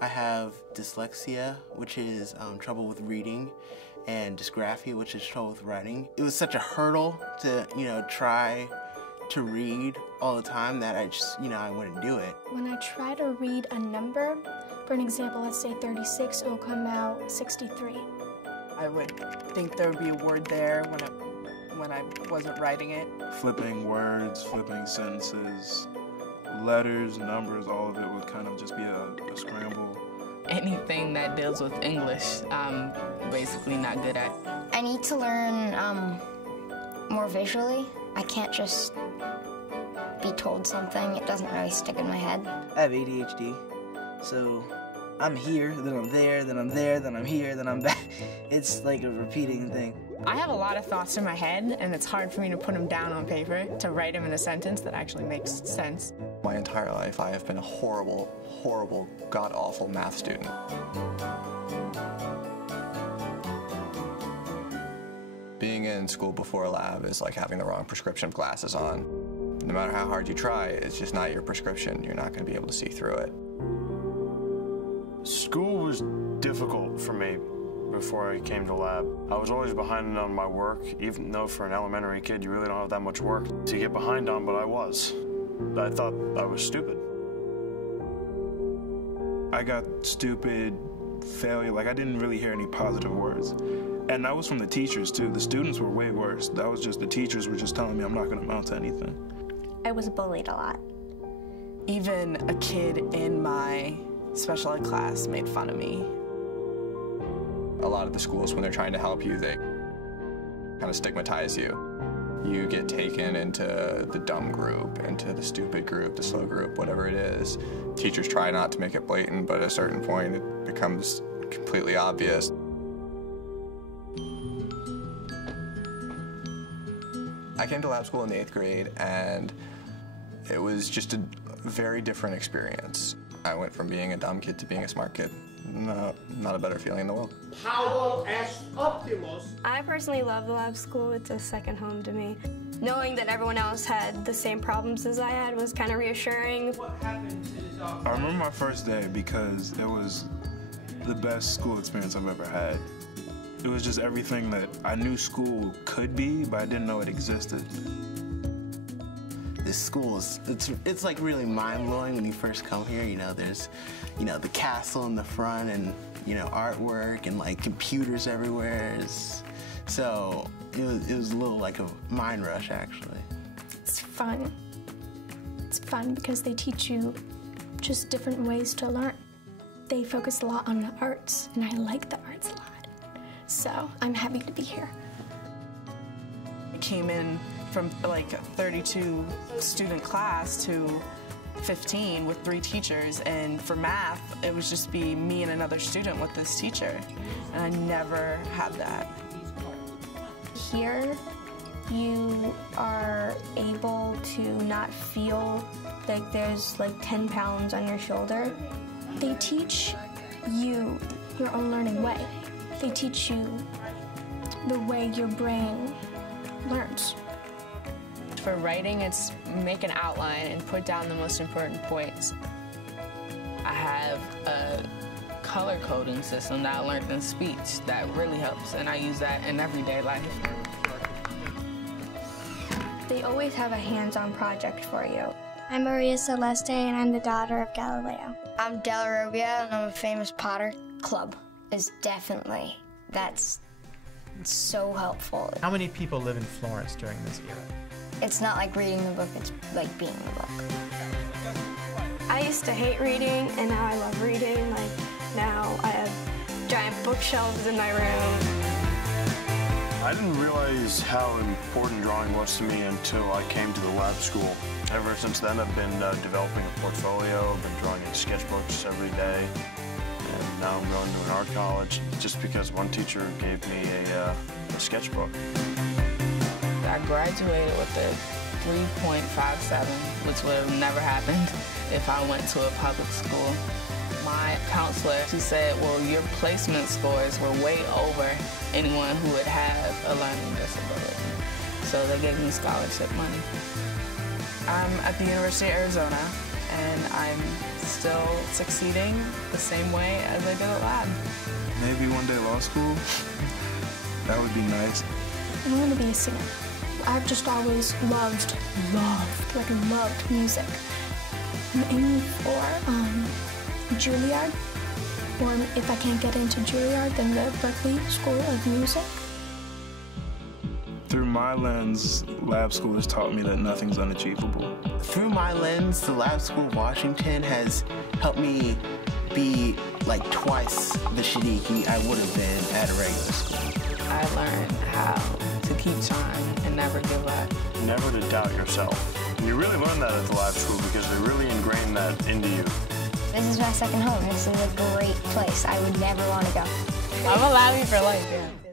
I have dyslexia, which is trouble with reading, and dysgraphia, which is trouble with writing. It was such a hurdle to, try to read all the time that I just, I wouldn't do it. When I try to read a number, for an example, let's say 36, it will come out 63. I would think there would be a word there when I wasn't writing it. Flipping words, flipping sentences, letters, numbers, all of it would kind of just be a scramble. Anything that deals with English, I'm basically not good at. I need to learn more visually. I can't just be told something. It doesn't really stick in my head. I have ADHD, so I'm here, then I'm there, then I'm there, then I'm here, then I'm back. It's like a repeating thing. I have a lot of thoughts in my head, and it's hard for me to put them down on paper, to write them in a sentence that actually makes sense. My entire life, I have been a horrible, horrible, god-awful math student. Being in school before a lab is like having the wrong prescription of glasses on. No matter how hard you try, it's just not your prescription. You're not going to be able to see through it. School was difficult for me before I came to lab. I was always behind on my work, even though for an elementary kid you really don't have that much work to get behind on, but I was. I thought I was stupid. I got stupid, failure, like I didn't really hear any positive words. And that was from the teachers too. The students were way worse. That was just, the teachers were just telling me I'm not gonna amount to anything. I was bullied a lot. Even a kid in my special ed class made fun of me. A lot of the schools, when they're trying to help you, they kind of stigmatize you. You get taken into the dumb group, into the stupid group, the slow group, whatever it is. Teachers try not to make it blatant, but at a certain point it becomes completely obvious. I came to lab school in the 8th grade, and it was just a very different experience. I went from being a dumb kid to being a smart kid. Not a better feeling in the world. Power as Optimus. I personally love the lab school. It's a second home to me. Knowing that everyone else had the same problems as I had was kind of reassuring. What happened to the dog? I remember my first day because it was the best school experience I've ever had. It was just everything that I knew school could be, but I didn't know it existed. This school is, it's like really mind-blowing when you first come here. There's, the castle in the front and, artwork and like computers everywhere. So it was a little like a mind rush, actually. It's fun. It's fun because they teach you just different ways to learn. They focus a lot on the arts, and I like the arts a lot. So I'm happy to be here. I came in from like a 32 student class to 15 with 3 teachers, and for math it was just be me and another student with this teacher, and I never had that. Here you are able to not feel like there's like 10 pounds on your shoulder. They teach you your own learning way. They teach you the way your brain learns. For writing, it's make an outline and put down the most important points. I have a color coding system that I learned in speech that really helps, and I use that in everyday life. They always have a hands-on project for you. I'm Maria Celeste, and I'm the daughter of Galileo. I'm Delarobia, and I'm a famous potter. Club is definitely, that's so helpful. How many people live in Florence during this era? It's not like reading the book, it's like being the book. I used to hate reading, and now I love reading. Like, now I have giant bookshelves in my room. I didn't realize how important drawing was to me until I came to the lab school. Ever since then, I've been developing a portfolio. I've been drawing in sketchbooks every day, and now I'm going to an art college just because one teacher gave me a sketchbook. I graduated with a 3.57, which would have never happened if I went to a public school. My counselor, she said, well, your placement scores were way over anyone who would have a learning disability. So they gave me scholarship money. I'm at the University of Arizona, and I'm still succeeding the same way as I did at lab. Maybe one day law school. That would be nice. I want to be a singer. I've just always loved music. I'm aiming for Juilliard, or if I can't get into Juilliard, then the Berklee School of Music. Through my lens, lab school has taught me that nothing's unachievable. Through my lens, the Lab School of Washington has helped me be like twice the Shadiki I would have been at a regular school. I learned how to keep trying and never give up. Never to doubt yourself. And you really learn that at the lab school because they really ingrain that into you. This is my second home. This is a great place. I would never want to go. I'm a Labby for life, yeah.